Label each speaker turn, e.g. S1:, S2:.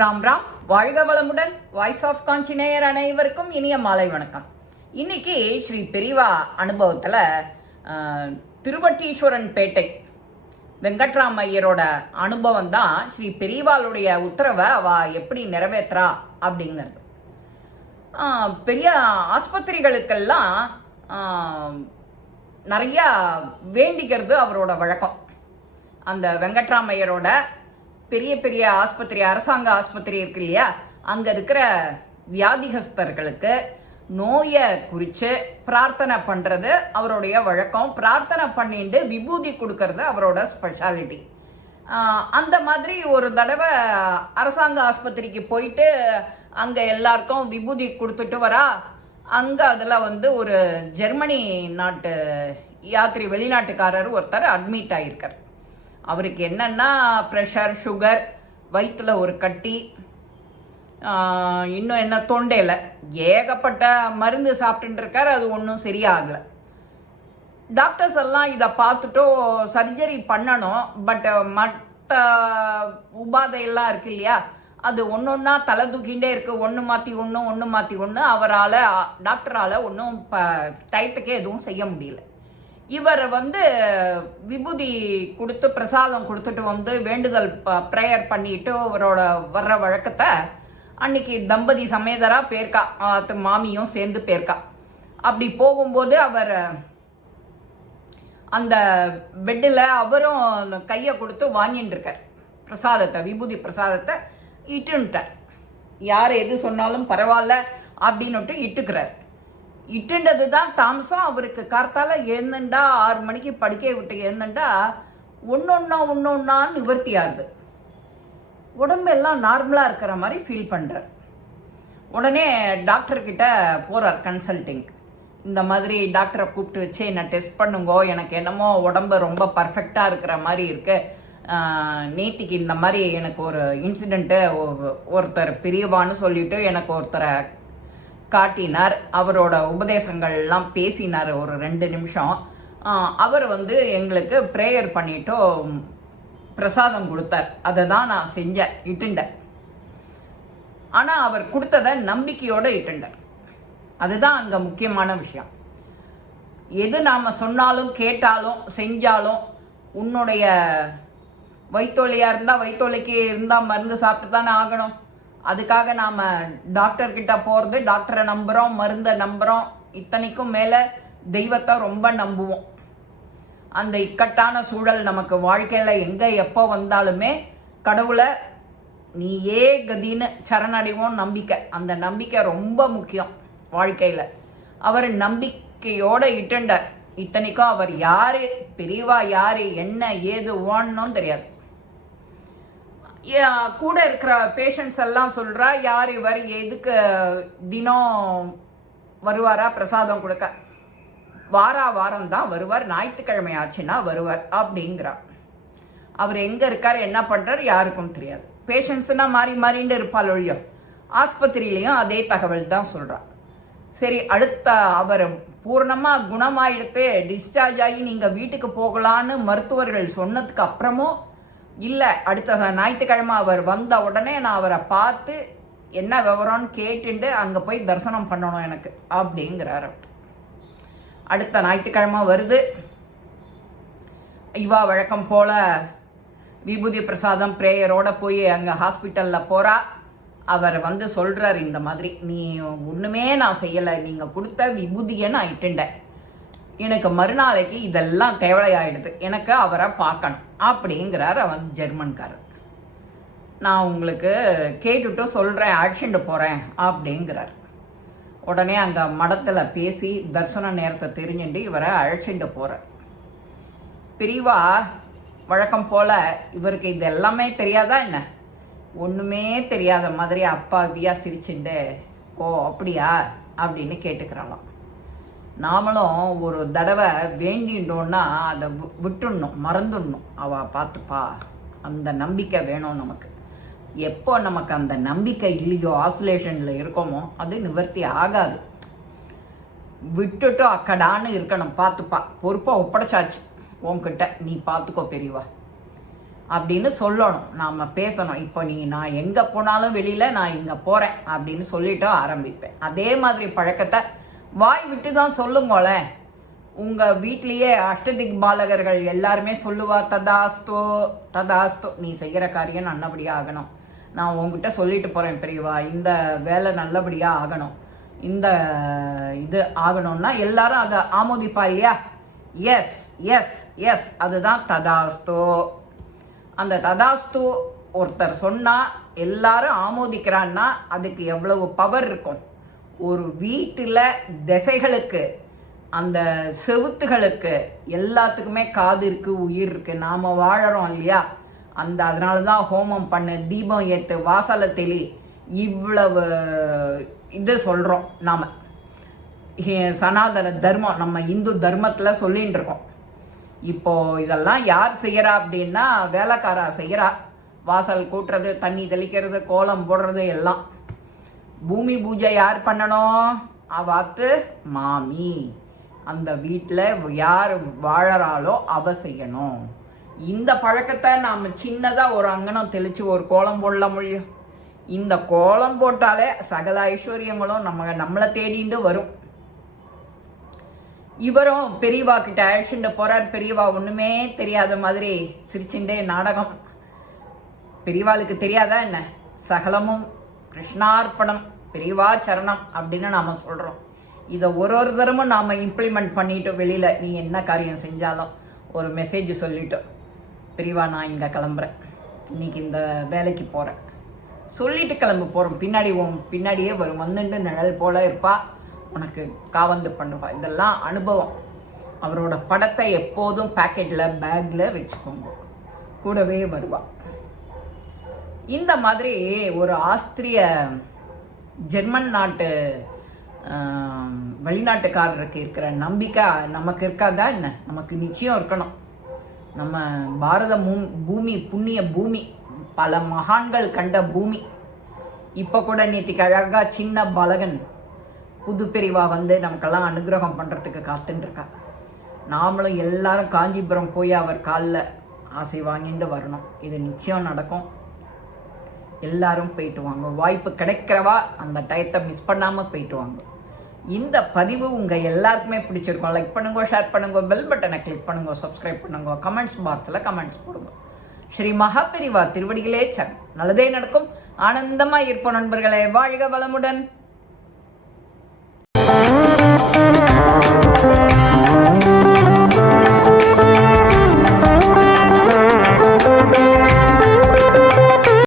S1: ராம் ராம் வாழ்க வளமுடன் voice of காஞ்சிநேயர் அனைவருக்கும் இனிய மாலை வணக்கம். இன்னைக்கு ஸ்ரீ பெரிவா அனுபவத்தில் திருவட்டீஸ்வரன் பேட்டை வெங்கட்ராம் ஐயரோட அனுபவம் தான் ஸ்ரீ பெரியவாளுடைய உத்தரவை அவ எப்படி நிறைவேத்துறா அப்படிங்கிறது. பெரிய ஆஸ்பத்திரிகளுக்கெல்லாம் நிறையா வேண்டிக்கிறது அவரோட வழக்கம். அந்த வெங்கட்ராமையரோட பெரிய பெரிய ஆஸ்பத்திரி அரசாங்க ஆஸ்பத்திரி இருக்கு இல்லையா? அங்க இருக்கிற வியாதிகஸ்தர்களுக்கு நோயை குறித்து பிரார்த்தனை பண்ணுறது அவருடைய வழக்கம். பிரார்த்தனை பண்ணிட்டு விபூதி கொடுக்கறது அவரோட ஸ்பெஷாலிட்டி அந்த மாதிரி ஒரு தடவை அரசாங்க ஆஸ்பத்திரிக்கு போயிட்டு அங்கே எல்லாருக்கும் விபூதி கொடுத்துட்டு வரா. அங்கே அதில் வந்து ஒரு ஜெர்மனி நாட்டு யாத்திரை வெளிநாட்டுக்காரர் ஒருத்தர் அட்மிட் ஆகியிருக்கார் அவருக்கு என்னென்னா ப்ரெஷர் சுகர் வயிற்றில் ஒரு கட்டி இன்னும் என்ன தொண்டையில். ஏகப்பட்ட மருந்து சாப்பிட்டுருக்கார் அது ஒன்றும் சரியாகலை. டாக்டர்ஸ் எல்லாம் இதை பார்த்துட்டோ சர்ஜரி பண்ணணும் பட் மற்ற உபாதையெல்லாம் இருக்கு இல்லையா? அது ஒன்று ஒன்றா தலை தூக்கிகிட்டே இருக்குது ஒன்று மாற்றி ஒன்று ஒன்று மாற்றி ஒன்று அவரால் டாக்டரால் ஒன்றும் இப்போ டயத்துக்கே எதுவும் செய்ய முடியல. இவர் வந்து விபூதி கொடுத்து பிரசாதம் கொடுத்துட்டு வந்து வேண்டுதல் ப்ரேயர் பண்ணிட்டு இவரோட வர்ற வழக்கத்தை அன்னைக்கு தம்பதி சமேதரா பேர்க்கா மாமியும் சேர்ந்து பேர்க்கா அப்படி போகும்போது அவர் அந்த பெட்டில் அவரும் கையை கொடுத்து வாங்கிட்டு இருக்கார். பிரசாதத்தை விபூதி பிரசாதத்தை இட்டுன்ட்டார். யார் எது சொன்னாலும் பரவாயில்ல அப்படின்னுட்டு இட்டுக்கிறார். இட்டுண்டது தான் தாமசம். அவருக்கு கார்த்தால ஏந்தண்டா ஆறு மணிக்கு படுக்கையை விட்டு ஏந்தண்டா ஒன்னொன்னா ஒன்னொன்னா நிவர்த்தி ஆகுது உடம்பெல்லாம் நார்மலாக இருக்கிற மாதிரி ஃபீல் பண்ணுறார் உடனே டாக்டர் போகிறார் கன்சல்டிங் இந்த மாதிரி டாக்டரை கூப்பிட்டு வச்சு என்னை டெஸ்ட் பண்ணுங்கோ எனக்கு என்னமோ உடம்பு ரொம்ப பர்ஃபெக்டாக இருக்கிற மாதிரி இருக்கு. ஆஹ், நேத்திக்கு இந்த மாதிரி எனக்கு ஒரு இன்சிடெண்ட்டு ஒருத்தர் பிரியவான்னு சொல்லிட்டு எனக்கு ஒருத்தரை காட்டினார். அவரோட உபதேசங்கள்லாம் பேசினார் ஒரு ரெண்டு நிமிஷம். அவர் வந்து எங்களுக்கு ப்ரேயர் பண்ணிட்டோ பிரசாதம் கொடுத்தார். அதை தான் நான் செஞ்சேன் இட்டுண்டேன் ஆனால் அவர் கொடுத்ததை நம்பிக்கையோடு இட்டுண்டார். அதுதான் அங்கே முக்கியமான விஷயம். எது நாம் சொன்னாலும் கேட்டாலும் செஞ்சாலும் உன்னுடைய வைத்தோலியாக இருந்தால் வைத்தோலிக்கு இருந்தால் மருந்து சாப்பிட்டு தானே ஆகணும். அதுக்காக நாம் டாக்டர்கிட்ட போகிறது டாக்டரை நம்புகிறோம் மருந்தை நம்புகிறோம் இத்தனைக்கும் மேலே தெய்வத்தை ரொம்ப நம்புவோம். அந்த இக்கட்டான சூழல் நமக்கு வாழ்க்கையில் எங்கே எப்போ வந்தாலுமே கடவுளை நீயே கதின்னு சரணடைவோம் நம்பிக்கை. அந்த நம்பிக்கை ரொம்ப முக்கியம் வாழ்க்கையில். அவர் நம்பிக்கையோடு இட்டுண்டார். இத்தனைக்கும் அவர் யார் பெரியவா யார் என்ன ஏது ஓடணும் தெரியாது. கூட இருக்கிற பேஷண்ட்ஸ் எல்லாம் சொல்கிறா யார் இவர் எதுக்கு தினம் வருவாரா பிரசாதம் கொடுக்க? வாரா வாரம் தான் வருவார் ஞாயிற்றுக்கிழமை ஆச்சுன்னா வருவார் அப்படிங்கிறா. அவர் எங்கே இருக்கார் என்ன பண்ணுறார் யாருக்கும் தெரியாது. பேஷண்ட்ஸ்னா மாறி மாறின்னு இருப்பாள் ஒழியோ ஆஸ்பத்திரியிலையும் அதே தகவல் தான் சொல்கிறா சரி அடுத்த அவர் பூர்ணமாக குணமாயிடுத்து டிஸ்சார்ஜ் ஆகி நீங்கள் வீட்டுக்கு போகலான்னு மருத்துவர்கள் சொன்னதுக்கு அப்புறமும் இல்லை அடுத்த ஞாயிற்றுக்கிழமை அவர் வந்த உடனே நான் அவரை பார்த்து என்ன விவரம்னு கேட்டுட்டு அங்கே போய் தரிசனம் பண்ணணும் எனக்கு அப்படிங்கிறார். அவர் அடுத்த ஞாயிற்றுக்கிழமை வருது. இவா வழக்கம் போல் விபூதி பிரசாதம் ப்ரேயரோட போய் அங்கே ஹாஸ்பிட்டலில் போகிறா அவர் வந்து சொல்கிறார் இந்த மாதிரி நீ ஒன்றுமே நான் செய்யலை நீங்கள் கொடுத்த விபூதியை நான் இட்டுண்டேன். எனக்கு மறுநாளைக்கு இதெல்லாம் தேவையாயிடுது. எனக்கு அவரை பார்க்கணும். அப்படிங்கிறார் அவன் ஜெர்மன்காரர். நான் உங்களுக்கு கேட்டுட்டு சொல்கிறேன் அழைச்சிட்டு போகிறேன் அப்படிங்கிறார். உடனே அங்கே மடத்தில் பேசி தரிசன நேரத்தை தெரிஞ்சுட்டு இவரை அழைச்சிட்டு போகிறார் பிரிவா வழக்கம் போல் இவருக்கு இது எல்லாமே தெரியாதா என்ன? ஒன்றுமே தெரியாத மாதிரி அப்பாவியாக சிரிச்சுண்டு ஓ அப்படியா? அப்படின்னு கேட்டுக்கிறாளாம். நாமளும் ஒரு தடவை வேண்டிட்டோன்னா அதை வி- விட்டுடணும் மறந்துடணும். அவள் பார்த்துப்பா அந்த நம்பிக்கை வேணும் நமக்கு. எப்போ நமக்கு அந்த நம்பிக்கை இல்லையோ ஆசுலேஷனில் இருக்கோமோ அது நிவர்த்தி ஆகாது. விட்டுட்டு அக்கடான்னு இருக்கணும். பார்த்துப்பா பொறுப்பாக ஒப்படைச்சாச்சு. உன்கிட்ட நீ பார்த்துக்கோ பெரியவா. அப்படின்னு சொல்லணும். நாம் பேசணும். இப்போ நீ நான் எங்கே போனாலும் வெளியில் நான் இங்கே போகிறேன் அப்படின்னு சொல்லிட்டு ஆரம்பிப்பேன். அதே மாதிரி பழக்கத்தை வாய் விட்டு தான் சொல்லுங்களேன் உங்கள் வீட்லேயே அஷ்டதிக் பாலகர்கள் எல்லாருமே சொல்லுவா ததாஸ்தோ ததாஸ்தோ. நீ செய்கிற காரியம் நல்லபடியாக ஆகணும். நான் உங்ககிட்ட சொல்லிட்டு போகிறேன் பெரியவா இந்த வேலை நல்லபடியாக ஆகணும். இந்த இது ஆகணும்னா எல்லாரும் அதை ஆமோதிப்பா இல்லையா? எஸ் எஸ் எஸ் அதுதான் ததாஸ்தோ. அந்த ததாஸ்து ஒருத்தர் சொன்னால் எல்லாரும் ஆமோதிக்கிறான்னா அதுக்கு எவ்வளவு பவர் இருக்கும்? ஒரு வீட்டில் திசைகளுக்கு அந்த செவுத்துகளுக்கு எல்லாத்துக்குமே காது இருக்குது உயிர் இருக்குது நாம் வாழறோம் இல்லையா? அந்த அதனால தான் ஹோமம் பண்ணு தீபம் ஏற்று வாசலை தெளி இவ்வளவு இது சொல்கிறோம் நாம். சனாதன தர்மம் நம்ம இந்து தர்மத்தில் சொல்லின்னு இருக்கோம். இப்போது இதெல்லாம் யார் செய்கிறா அப்படின்னா வேலைக்காரா செய்கிறா வாசல் கூட்டுறது தண்ணி தெளிக்கிறது கோலம் போடுறது எல்லாம். பூமி பூஜை யார் பண்ணணும்? அவாத்து மாமி. அந்த வீட்டில் யார் வாழறாளோ அவ செய்யணும். இந்த பழக்கத்தை நாம் சின்னதாக ஒரு அங்கனம் தெளித்து ஒரு கோலம் போடல முடியும் இந்த கோலம் போட்டாலே சகல ஐஸ்வர்யங்களும் நம்ம நம்மளை தேடிண்டு வரும். இவரும் பெரியவா கிட்ட அழைச்சிட்டு போகிறார் பெரியவா ஒன்றுமே தெரியாத மாதிரி சிரிச்சுண்டே நாடகம். பெரியவாளுக்கு தெரியாதா என்ன? சகலமும் கிருஷ்ணார்ப்பணம் பிரிவா சரணம் அப்படின்னு நாம் சொல்கிறோம் இதை ஒரு ஒரு தரமும் நாம் இம்ப்ளிமெண்ட் பண்ணிட்டோம் வெளியில் நீ என்ன காரியம் செஞ்சாலும் ஒரு மெசேஜ் சொல்லிட்டோம் பிரிவா நான் இங்கே கிளம்புறேன். இன்னைக்கு இந்த வேலைக்கு போகிறேன் சொல்லிட்டு கிளம்ப போகிறோம் பின்னாடி உன் பின்னாடியே வரும் வந்துட்டு நிழல் போல இருப்பா. உனக்கு காவந்து பண்ணுவா. இதெல்லாம் அனுபவம். அவரோட படத்தை எப்போதும் பேக்கெட்டில் பேக்கில் வச்சுக்கோங்க. கூடவே வருவாள் இந்த மாதிரி ஒரு ஆஸ்திரிய ஜெர்மன் நாட்டு வெளிநாட்டுக்காரருக்கு இருக்கிற நம்பிக்கை நமக்கு இருக்காதா என்ன? நமக்கு நிச்சயம் இருக்கணும். நம்ம பாரத பூமி புண்ணிய பூமி பல மகான்கள் கண்ட பூமி. இப்போ கூட நேற்றுக்கு அழகாக சின்ன பலகன் புது பிரிவா வந்து நமக்கெல்லாம் அனுகிரகம் பண்ணுறதுக்கு காத்துட்டுருக்கா நாமளும் எல்லாரும் காஞ்சிபுரம் போய் அவர் காலில் ஆசை வாங்கிட்டு வரணும். இது நிச்சயம் நடக்கும். எல்லாரும் போயிட்டு வாங்க வாய்ப்பு கிடைக்கிறவா அந்த டயத்தை மிஸ் பண்ணாமல் போயிட்டு வாங்க இந்த பதிவு உங்கள் எல்லாருக்குமே பிடிச்சிருக்கும். லைக் பண்ணுங்க ஷேர் பண்ணுங்க பெல் பட்டனை கிளிக் பண்ணுங்க சப்ஸ்கிரைப் பண்ணுங்க கமெண்ட்ஸ் பாக்ஸில் கமெண்ட்ஸ் போடுங்க. ஸ்ரீ மகாபெரிவா திருவடிகளே சரண். நல்லதே நடக்கும். ஆனந்தமாக இருப்போம் நண்பர்களே. வாழ்க வளமுடன்.